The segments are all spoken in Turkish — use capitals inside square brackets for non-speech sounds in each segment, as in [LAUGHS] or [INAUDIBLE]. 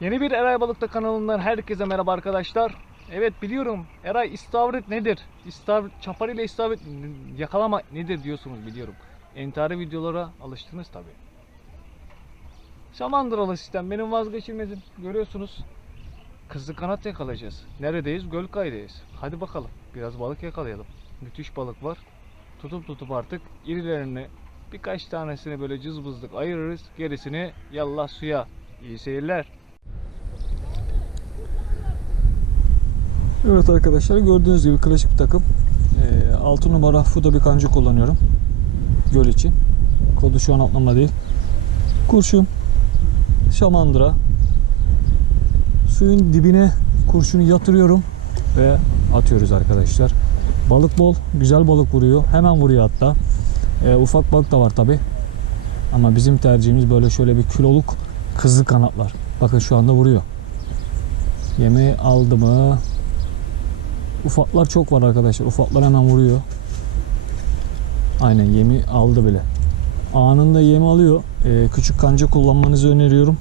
Yeni bir Eray Balıkta kanalından herkese merhaba arkadaşlar. Evet biliyorum Eray istavrit nedir? İstavrit, çapar ile istavrit yakalama nedir diyorsunuz biliyorum. Entari videolara alıştınız tabi. Şamandıralı sistem benim vazgeçilmezim. Görüyorsunuz. Kızlı kanat yakalayacağız. Neredeyiz? Gölkay'dayız. Hadi bakalım biraz balık yakalayalım. Müthiş balık var. Tutup tutup artık irilerini birkaç tanesini böyle cızbızlık ayırırız. Gerisini yallah suya. İyi seyirler. Evet arkadaşlar gördüğünüz gibi klasik bir takım. 6 numara Fuda bir kancı kullanıyorum. Göl için. Kodu şu an atlama değil. Kurşun. Şamandıra. Suyun dibine kurşunu yatırıyorum ve atıyoruz arkadaşlar. Balık bol, güzel balık vuruyor. Hemen vuruyor hatta. Ee, ufak balık da var tabi. Ama bizim tercihimiz böyle şöyle bir kiloluk kızıl kanatlar. Bakın şu anda vuruyor. Yemeği aldı mı? Ufaklar çok var arkadaşlar. Ufaklar hemen vuruyor. Aynen yemi aldı bile. Anında yemi alıyor. Ee, küçük kanca kullanmanızı öneriyorum.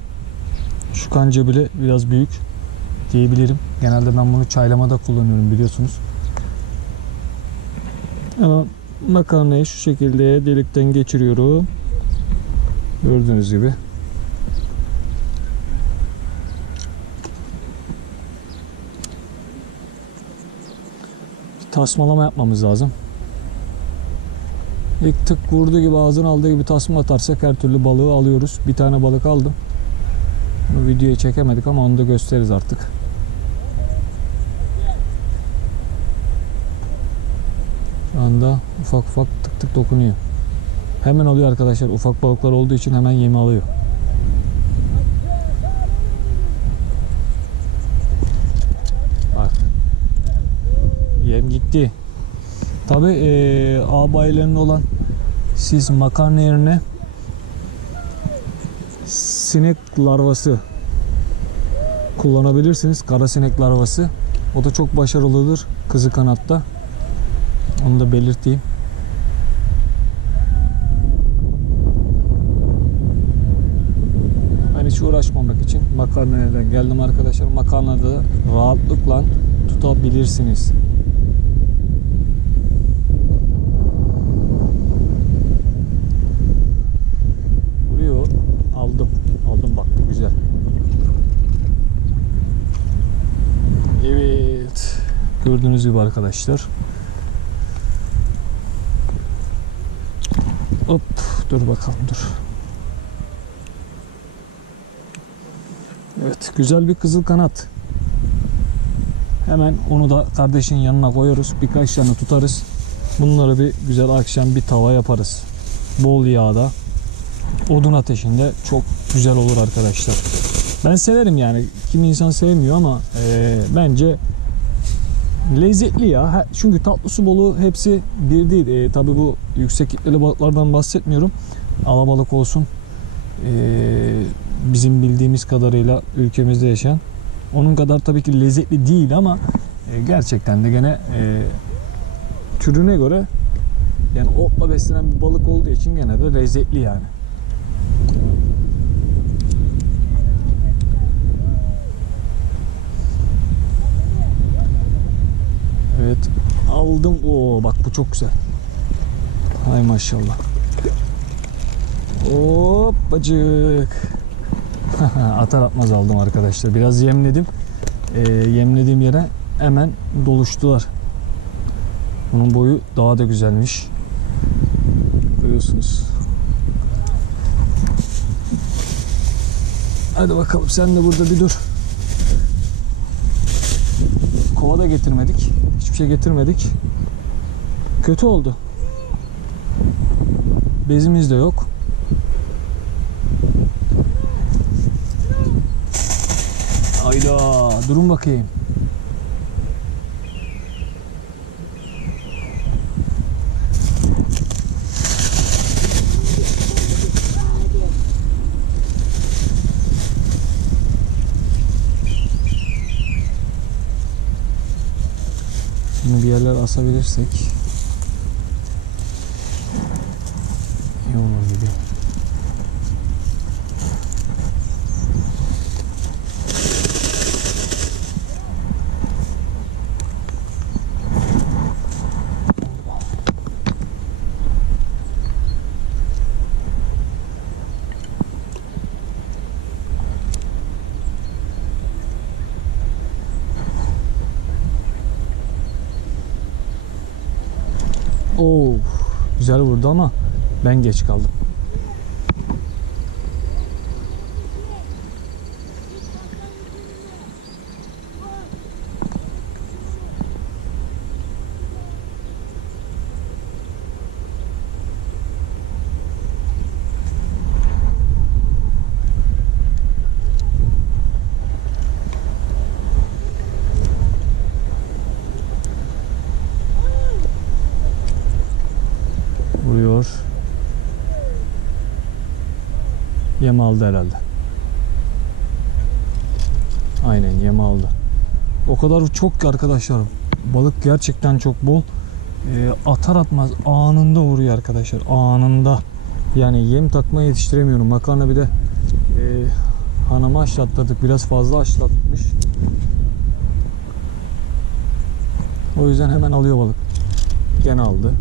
Şu kanca bile biraz büyük diyebilirim. Genelde ben bunu çaylamada kullanıyorum biliyorsunuz. Ama makarnayı şu şekilde delikten geçiriyorum. Gördüğünüz gibi. Tasmalama yapmamız lazım. İlk tık vurduğu gibi ağzına aldığı gibi tasma atarsak her türlü balığı alıyoruz. Bir tane balık aldım. Bunu videoya çekemedik ama onu da gösteririz artık. Şu anda ufak ufak tık tık dokunuyor. Hemen alıyor arkadaşlar. Ufak balıklar olduğu için hemen yemi alıyor. Bak. Yem gitti. Tabi e, ağ bayilerinde olan siz makarna yerine sinek larvası kullanabilirsiniz. Kara sinek larvası. O da çok başarılıdır kızı kanatta. Onu da belirteyim. Ben hiç uğraşmamak için makarnaya geldim arkadaşlar. Makarnada rahatlıkla tutabilirsiniz. Vuruyor. Aldım. Aldım bak. Güzel. Evet. Gördüğünüz gibi arkadaşlar. Hop. Dur bakalım dur. Evet. Güzel bir kızıl kanat. Hemen onu da kardeşin yanına koyuyoruz. Birkaç tane tutarız. Bunları bir güzel akşam bir tava yaparız. Bol yağda. Odun ateşinde çok güzel olur arkadaşlar. Ben severim yani. Kimi insan sevmiyor ama e, bence lezzetli ya. Çünkü tatlı su balığı hepsi bir değil. E, Tabi bu yüksek kitleli balıklardan bahsetmiyorum. Alabalık olsun. e, bizim bildiğimiz kadarıyla ülkemizde yaşayan. Onun kadar tabii ki lezzetli değil ama e, gerçekten de gene e, türüne göre yani otla beslenen bir balık olduğu için gene de lezzetli yani. Evet aldım. Oo bak bu çok güzel. Hay maşallah. Hoppacık. [LAUGHS] Atar atmaz aldım arkadaşlar. Biraz yemledim. Ee, yemlediğim yere hemen doluştular. Bunun boyu daha da güzelmiş. Görüyorsunuz. Hadi bakalım sen de burada bir dur. Kova da getirmedik. Şey getirmedik. Kötü oldu. Bezimiz de yok. Hayda durun bakayım. Yerler asabilirsek iyi olur gibi. Oo, güzel vurdu ama ben geç kaldım. Vuruyor. Yem aldı herhalde. Aynen yem aldı. O kadar çok ki arkadaşlar. Balık gerçekten çok bol. Ee, atar atmaz anında vuruyor arkadaşlar. Anında. Yani yem takmaya yetiştiremiyorum. Makarna bir de e, hanıma aşlattırdık. Biraz fazla aşlatmış. O yüzden hemen alıyor balık. Gene aldı.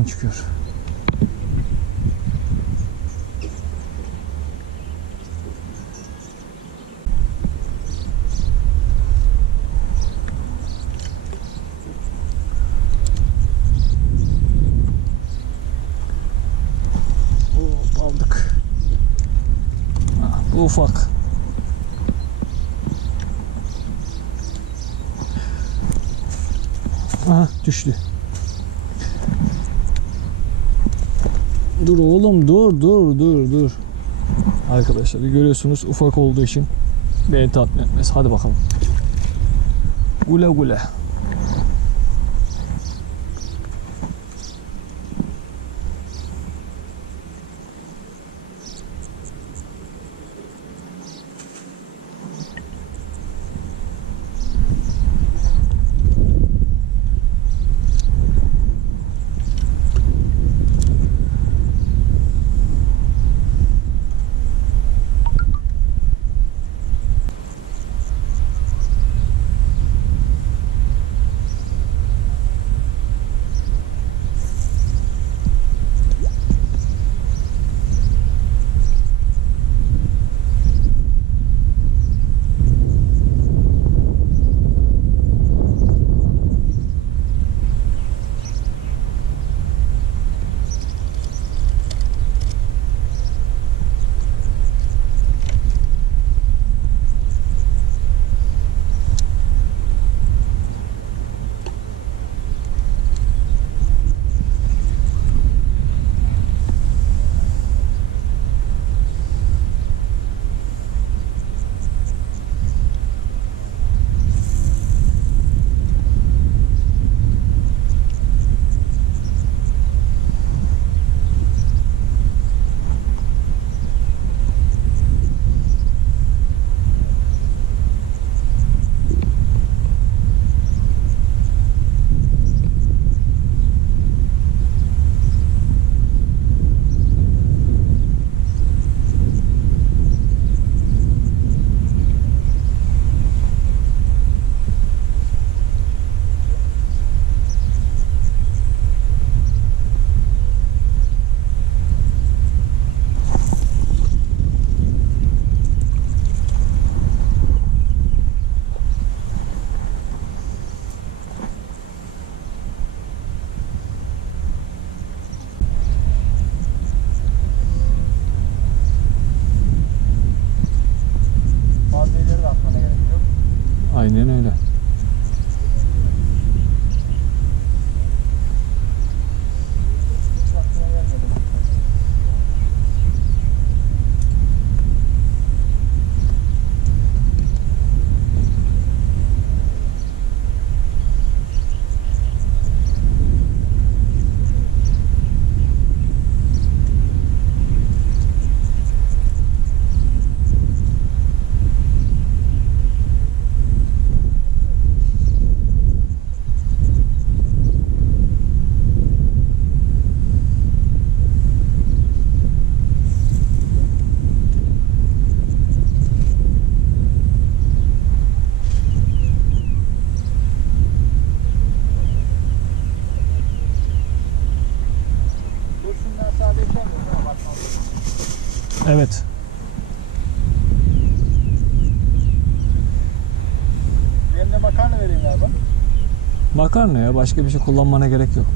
Ağzından çıkıyor. Hop aldık. Ha, bu ufak. Aha düştü. Dur oğlum dur dur dur dur. Arkadaşlar görüyorsunuz ufak olduğu için beni tatmin etmez. Hadi bakalım. Gule gule. Evet. Yerine makarna vereyim galiba. Makarna ya başka bir şey kullanmana gerek yok.